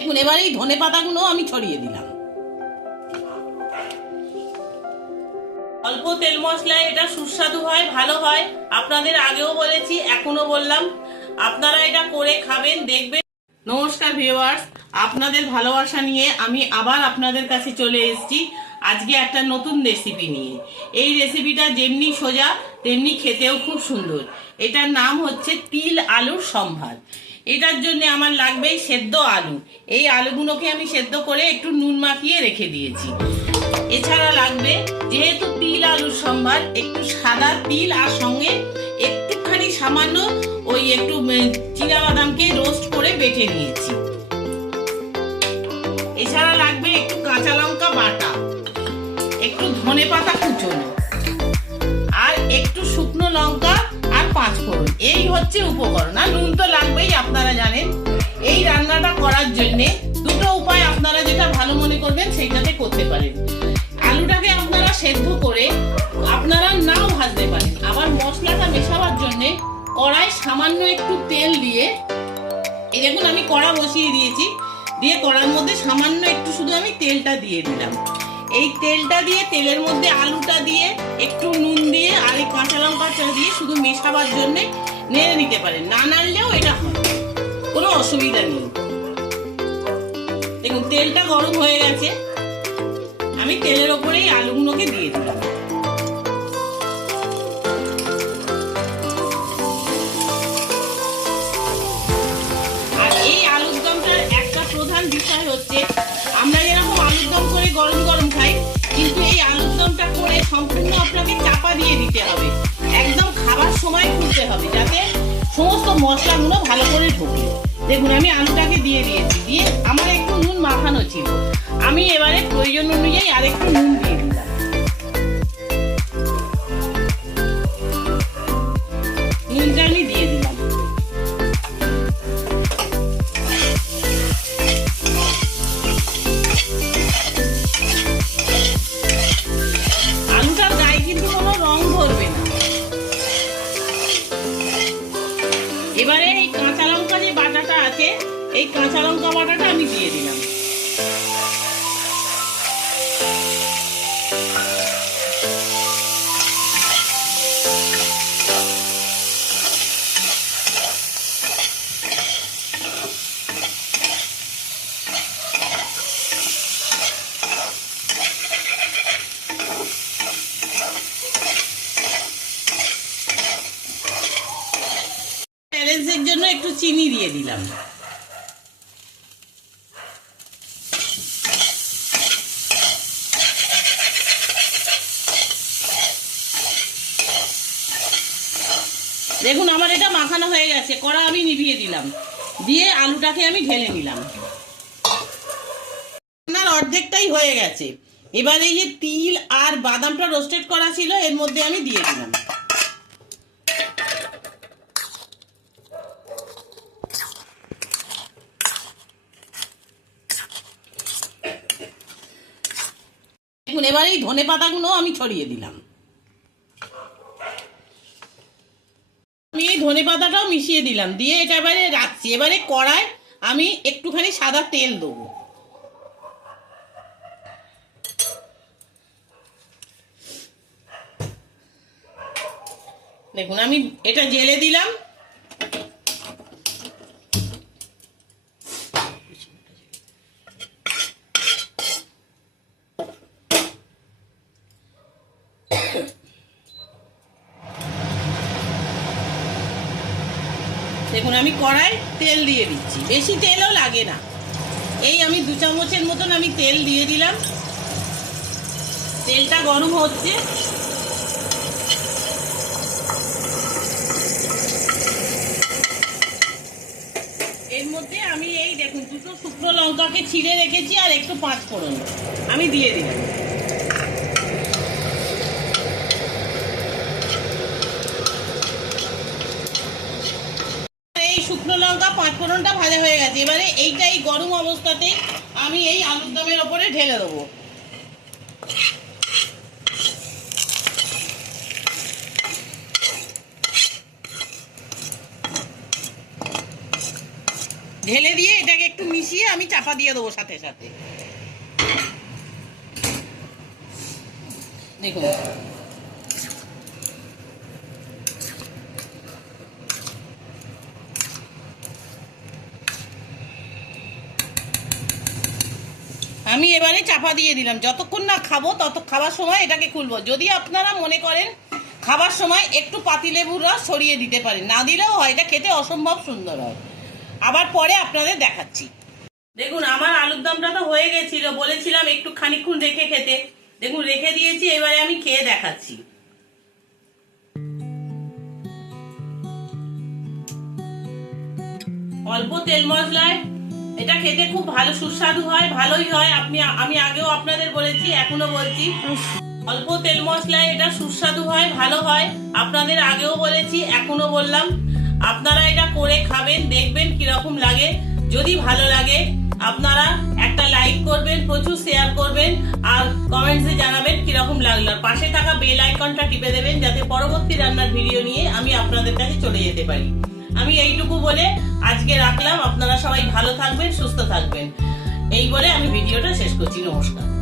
এখন এবারে এই ধনে পাতাগুলো আমি ছড়িয়ে দিলাম। অল্প তেল মশলায় এটা সুস্বাদু হয়, ভালো হয়। আপনাদের আগেও বলেছি, এখনো বললাম, আপনারা এটা করে খাবেন, দেখবেন। নমস্কার ভিউয়ার্স, আপনাদের ভালোবাসা নিয়ে আমি আবার আপনাদের কাছে চলে এসেছি আজকে একটা নতুন রেসিপি নিয়ে। এই রেসিপিটা যেমনি সোজা তেমনি খেতেও খুব সুন্দর। এটার নাম হচ্ছে তিল আলুর সম্ভার। এটার জন্য আমার লাগবে সেদ্ধ আলু। এই আলুগুলোকে আমি সেদ্ধ করে একটু নুন মাখিয়ে রেখে দিয়েছি। এছাড়া লাগবে, যেহেতু তিল আলুর সম্ভার, একটু সাদা তিল আর সঙ্গে একটুখানি সামান্য ওই একটু চীনাবাদামকে রোস্ট করে বেটে নিয়েছি। এছাড়া লাগবে একটু কাঁচা লঙ্কা বাটা, একটু ধনে পাতা কুচোনো, আর একটু শুকনো লঙ্কা আর 5 ফোড়ন। এই হচ্ছে উপকরণ। আর নুন তো লাগবেই, আপনারা জানেন। এই রান্নাটা করার জন্য দুটো উপায় আপনারা যেটা ভালো মনে করবেন সেইটাতে করতে পারেন। আলুটাকে আপনারা সেদ্ধ করে আপনারা নাও ভাজতে পারেন। আবার মশলাটা মেশাবার জন্য কড়াই সামান্য একটু তেল দিয়ে, এই দেখুন আমি কড়া বসিয়ে দিয়েছি, দিয়ে কড়ার মধ্যে সামান্য একটু শুধু আমি তেলটা দিয়ে দিলাম। এই তেলটা দিয়ে তেলের মধ্যে আলুটা দিয়ে একটু নুন দিয়ে আর এই কাঁচা লঙ্কাটা দিয়ে শুধু মেশাবার জন্য নেড়ে নিতে পারেন। না নাড়লেও এটা হয়, কোনো অসুবিধা নেই। দেখুন তেলটা গরম হয়ে গেছে, আমি তেলের ওপরেই আলুগুলোকে দিয়ে দিলাম। আর এই আলুর দমটার একটা প্রধান বিষয় হচ্ছে, আমরা যেরকম আলুর দম করে গরম গরম খাই, কিন্তু এই আলুর দমটা করে সম্পূর্ণ আপনাকে চাপা দিয়ে দিতে হবে। একদম খাবার সময় খুলতে হবে, যাতে সমস্ত মশলাগুলো ভালো করে ঢোকে। দেখুন আমি আলুটাকে দিয়ে দিয়েছি, দিয়ে আমার একটু নুন মাখানো ছিল, আমি এবারে প্রয়োজন অনুযায়ী আরেকটু নুন দিয়ে দিলাম। নুনটা আমি দিয়ে দিলাম। আলুটার গায়ে কিন্তু কোনো রং ধরবে না। এবারে এই কাঁচা লঙ্কা যে বাটাটা আছে, এই কাঁচা লঙ্কা বাটাটা আমি দিয়ে দিলাম। ব্যালেন্সের জন্য একটু চিনি দিয়ে দিলাম। দেখুন আমার এটা মাখানো হয়ে গেছে, কড়া আমি নিভিয়ে দিলাম, দিয়ে আলুটাকে আমি ঢেলে নিলাম। আপনার অর্ধেকটাই হয়ে গেছে। এবার এই যে তিল আর বাদামটা রোস্টেড করা ছিল, এর মধ্যে আমি দিয়ে দিলাম। দেখুন এবার এই ধনে পাতাগুলো আমি ছড়িয়ে দিলাম। আমি এই ধনে পাতাটাও মিশিয়ে দিলাম, দিয়ে এটা এবারে রাখছি। এবারে কড়ায় আমি একটুখানি সাদা তেল দেবো। দেখুন আমি এটা জেলে দিলাম। দেখুন আমি কড়ায় তেল দিয়ে দিচ্ছি, বেশি তেলও লাগে না। এই আমি 2 চামচের মতন আমি তেল দিয়ে দিলাম। তেলটা গরম হচ্ছে। এর মধ্যে আমি এই দেখুন 2টো শুকনো লঙ্কাকে ছিঁড়ে রেখেছি আর একটু 5 ফোড়ন আমি দিয়ে দিলাম। শুকনো লঙ্কা 5 ফোড়নটা ভাজা হয়ে গেছে। এবারে এইটাই গরম অবস্থাতে আমি এই আলুর দমের ওপরে ঢেলে দেবো। ঢেলে দিয়ে এটাকে একটু মিশিয়ে আমি চাপা দিয়ে দেবো সাথে সাথে। দেখুন আমি এবারে চাপা দিয়ে দিলাম, যতক্ষণ না খাবো তত খাবার সময় এটাকে খুলবো। যদি আপনারা মনে করেন খাবার সময় একটু পাতিলেবুর রস ছড়িয়ে দিতে পারেন, না দিলেও হয়, এটা খেতে অসম্ভব সুন্দর হয়। আবার পরে আপনাদের দেখাচ্ছি। দেখুন আমার আলুর দমটা তো হয়ে গেছিল, বলেছিলাম একটু খানিকক্ষণ রেখে খেতে। দেখুন রেখে দিয়েছি, এবারে আমি খেয়ে দেখাচ্ছি। অল্প তেল মশলায় এটা খেতে খুব ভালো সুস্বাদু হয়, ভালোই হয়। আমি আগেও আপনাদের বলেছি, এখনো বলছি, অল্প তেল মশলায় এটা সুস্বাদু হয়, ভালো হয়। আপনাদের আগেও বলেছি, এখনো বললাম। আপনারা এটা করে খাবেন, দেখবেন কিরকম লাগে। যদি ভালো লাগে আপনারা একটা লাইক করবেন, প্রচুর শেয়ার করবেন, আর কমেন্টসে জানাবেন কিরকম লাগলো। পাশে থাকা বেল আইকনটা টিপে দেবেন, যাতে পরবর্তী রান্নার ভিডিও নিয়ে আমি আপনাদের কাছে চলে যেতে পারি। আমি এইটুকু বলে আজকে রাখলাম। আপনারা সবাই ভালো থাকবেন, সুস্থ থাকবেন, এই বলে আমি ভিডিওটা শেষ করছি। নমস্কার।